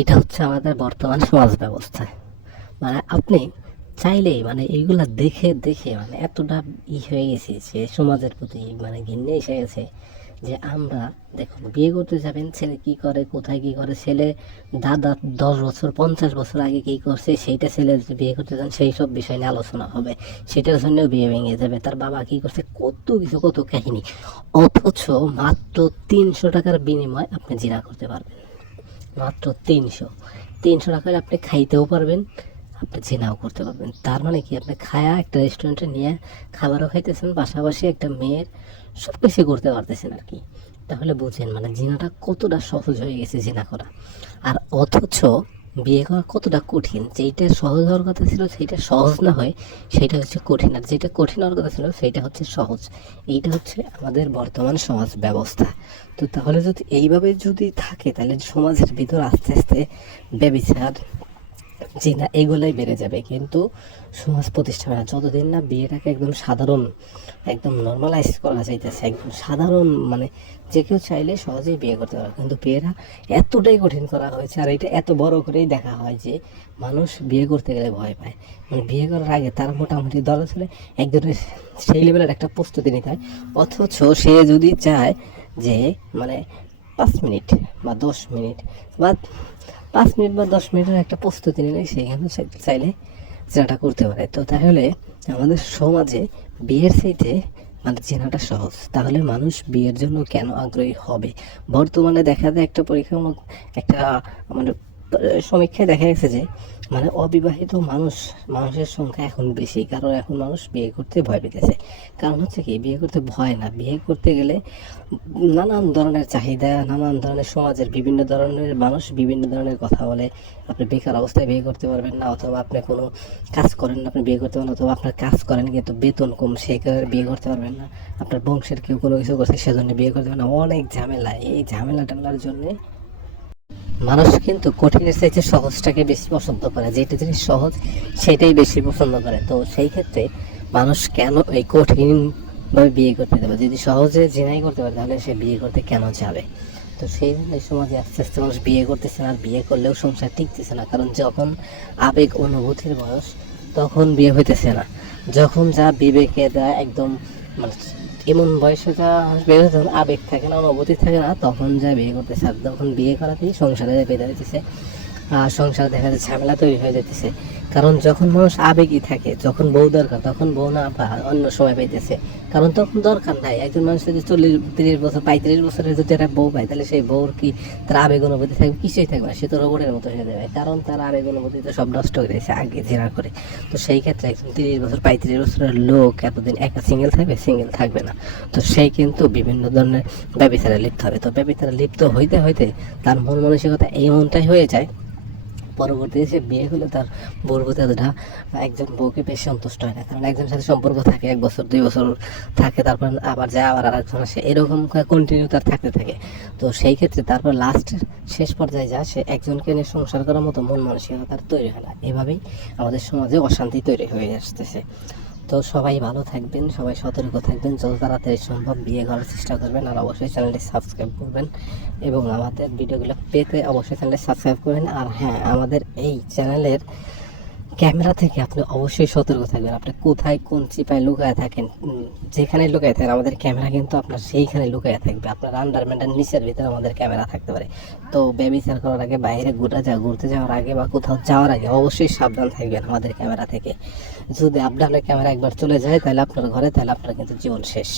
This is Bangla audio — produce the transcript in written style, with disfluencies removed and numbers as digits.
এটা হচ্ছে আমাদের বর্তমান সমাজ ব্যবস্থা। মানে আপনি চাইলেই মানে এইগুলা দেখে দেখে মানে এতটা হয়ে গেছে যে সমাজের প্রতি মানে ঘৃণা এসে গেছে যে আমরা দেখুন বিয়ে করতে যাবেন, ছেলে কি করে কোথায় কি করে, ছেলে দাদা 10 বছর 50 বছর আগে কি করছে সেইটা ছেলে যদি বিয়ে করতে যান সেই সব বিষয় নিয়ে আলোচনা হবে, সেটার জন্য বিয়ে ভেঙে যাবে, তার বাবা কি করছে, কত কিছু কত কাহিনী। অথচ মাত্র 300 টাকার বিনিময়ে আপনি জিনা করতে পারবেন। মাত্র 300 টাকায় আপনি খাইতেও পারবেন, আপনি জিনাও করতে পারবেন। তার মানে কি, আপনি খায়া একটা রেস্টুরেন্টে নিয়ে খাবারও খাইতেছেন, পাশাপাশি একটা মেয়ের সব কিছু করতে পারতেছেন আর কি। তাহলে বুঝেন মানে জিনাটা কতটা সহজ হয়ে গেছে জিনা করা। আর অথচ বিয়ে করা কতটা কঠিন, যেইটা সহজ হওয়ার কথা ছিল সেইটা সহজ না হয় সেটা হচ্ছে কঠিন, আর যেটা কঠিন হওয়ার কথা ছিল সেইটা হচ্ছে সহজ। এইটা হচ্ছে আমাদের বর্তমান সমাজ ব্যবস্থা। তো তাহলে যদি এইভাবে যদি থাকে তাহলে সমাজের ভিতর আস্তে আস্তে ব্যভিচার, জিনা এগুলোই বেড়ে যাবে, কিন্তু সমাজ প্রতিষ্ঠা হবে না। যতদিন না বিয়েটাকে একদম সাধারণ, একদম নর্মালাইজ করা যাইতেছে, একদম সাধারণ মানে যে কেউ চাইলে সহজেই বিয়ে করতে পারে, কিন্তু বিয়েটা এতটাই কঠিন করা হয়েছে। আর এটা এত বড় করেই দেখা হয় যে মানুষ বিয়ে করতে গেলে ভয় পায়। মানে বিয়ে করার আগে তার মোটামুটি দরকার ছিল একজনের সেই লেভেলের একটা প্রস্তুতি নিতে হয়। অথচ সে যদি চায় যে মানে 5 মিনিট বা 10 মিনিট বা 5 মিনিট বা 10 মিনিটের একটা প্রস্তুতি নিলে সেখানে চাইলে জেনাটা করতে পারে। তো তাহলে আমাদের সমাজে বিয়ের চাইতে মানে জেনাটা সহজ, তাহলে মানুষ বিয়ের জন্য কেন আগ্রহী হবে? বর্তমানে দেখা যায় একটা পরীক্ষামূলক একটা মানে সমীক্ষায় দেখা গেছে যে মানে অবিবাহিত মানুষের সংখ্যা এখন বেশি, কারণ এখন মানুষ বিয়ে করতে ভয় পেতেছে। কারণ হচ্ছে কি, বিয়ে করতে ভয় না, বিয়ে করতে গেলে নানান ধরনের চাহিদা, নানান ধরনের সমাজের বিভিন্ন ধরনের মানুষ বিভিন্ন ধরনের কথা বলে। আপনি বেকার অবস্থায় বিয়ে করতে পারবেন না, অথবা আপনি কোনো কাজ করেন না আপনি বিয়ে করতে পারবেন না, অথবা আপনার কাজ করেন কিন্তু বেতন কম সেই কারণে বিয়ে করতে পারবেন না, আপনার বংশের কেউ কোনো কিছু করছে সেজন্য বিয়ে করতে পারবেন না। অনেক ঝামেলা, এই ঝামেলা টামেলার জন্যে মানুষ কিন্তু কঠিনের চাইতে সহজটাকে বেশি পছন্দ করে, যেটা জিনিস সহজ সেটাই বেশি পছন্দ করে। তো সেই ক্ষেত্রে মানুষ কেন এই কঠিন ভাবে বিয়ে করতে দেবে? যদি সহজে জেনাই করতে পারে তাহলে সে বিয়ে করতে কেন যাবে? তো সেই জন্য সমাজে আস্তে আস্তে মানুষ বিয়ে করতেছে না, আর বিয়ে করলেও সংসার টিকতেছে না। কারণ যখন আবেগ অনুভূতির বয়স তখন বিয়ে হইতেছে না, যখন যা বিবেকে দেয় একদম মানে এমন বয়সে যা বিয়ে হতে, যখন আবেগ থাকে না, অনুভূতি থাকে না, তখন যা বিয়ে করতেছে। আর তখন বিয়ে করাতেই সংসারে বেঁধে দিতেছে, আর সংসার দেখা যাচ্ছে ঝামেলা তৈরি হয়ে যেতেছে। কারণ যখন মানুষ আবেগী থাকে, যখন বউ দরকার তখন বউ না বা অন্য সময় পাইতেছে, কারণ তখন দরকার নাই। একজন মানুষ যদি 40-30 বছর 35 বছরের যদি একটা বউ পায় তাহলে সেই বউর কি তার আবেগ অনুভূতি থাকবে? কিছুই থাকবে না, সে তো রোবটের মতো হয়ে যাবে, কারণ তার আবেগ অনুভূতি তো সব নষ্ট করে দিয়েছে আগে জেরা করে। তো সেই ক্ষেত্রে একজন 30 বছর 35 বছরের লোক এতদিন একা সিঙ্গেল থাকবে? সিঙ্গেল থাকবে না। তো সেই কিন্তু বিভিন্ন ধরনের ব্যভিচারে লিপ্ত হবে। তো ব্যভিচারে লিপ্ত হইতে হইতে তার মন মানসিকতা এমনটাই হয়ে যায়, পরবর্তীতে সে বিয়ে হলে তার বউর প্রতি এতটা একজন বউকে বেশ সন্তুষ্ট হয় না। কারণ একজনের সাথে সম্পর্ক থাকে 1 বছর 2 বছর থাকে, তারপর আবার যায়, আবার আরেকজন আসে, এরকম কন্টিনিউ তার থাকতে থাকে। তো সেই ক্ষেত্রে তারপর লাস্ট শেষ পর্যায়ে যা সে একজনকে নিয়ে সংসার করার মতো মন মানসিকতা তার তৈরি হয় না। এভাবেই আমাদের সমাজে অশান্তি তৈরি হয়ে আসতেছে। তো সবাই ভালো থাকবেন, সবাই সতর্ক থাকবেন, যত তাড়াতাড়ি সম্ভব বিয়ে করার চেষ্টা করবেন। আর অবশ্যই চ্যানেলটি সাবস্ক্রাইব করবেন এবং আমাদের ভিডিওগুলো পেতে অবশ্যই চ্যানেলটি সাবস্ক্রাইব করবেন। আর হ্যাঁ, আমাদের এই চ্যানেলের ক্যামেরা থেকে আপনি অবশ্যই সতর্ক থাকবেন। আপনি কোথায় কোন চিপায় লুকায় থাকেন, যেখানে লুকায় থাকেন আমাদের ক্যামেরা কিন্তু আপনার সেইখানে লুকায় থাকবে। আপনার আন্ডারম্যান্ডের নিচের ভিতরে আমাদের ক্যামেরা থাকতে পারে। তো ব্যবচার করার আগে, বাইরে ঘুরতে যাওয়ার আগে বা কোথাও যাওয়ার আগে অবশ্যই সাবধান থাকবেন আমাদের ক্যামেরা থেকে। যদি আপনার ক্যামেরা একবার চলে যায় তাহলে আপনার ঘরে, তাহলে আপনার কিন্তু জীবন শেষ।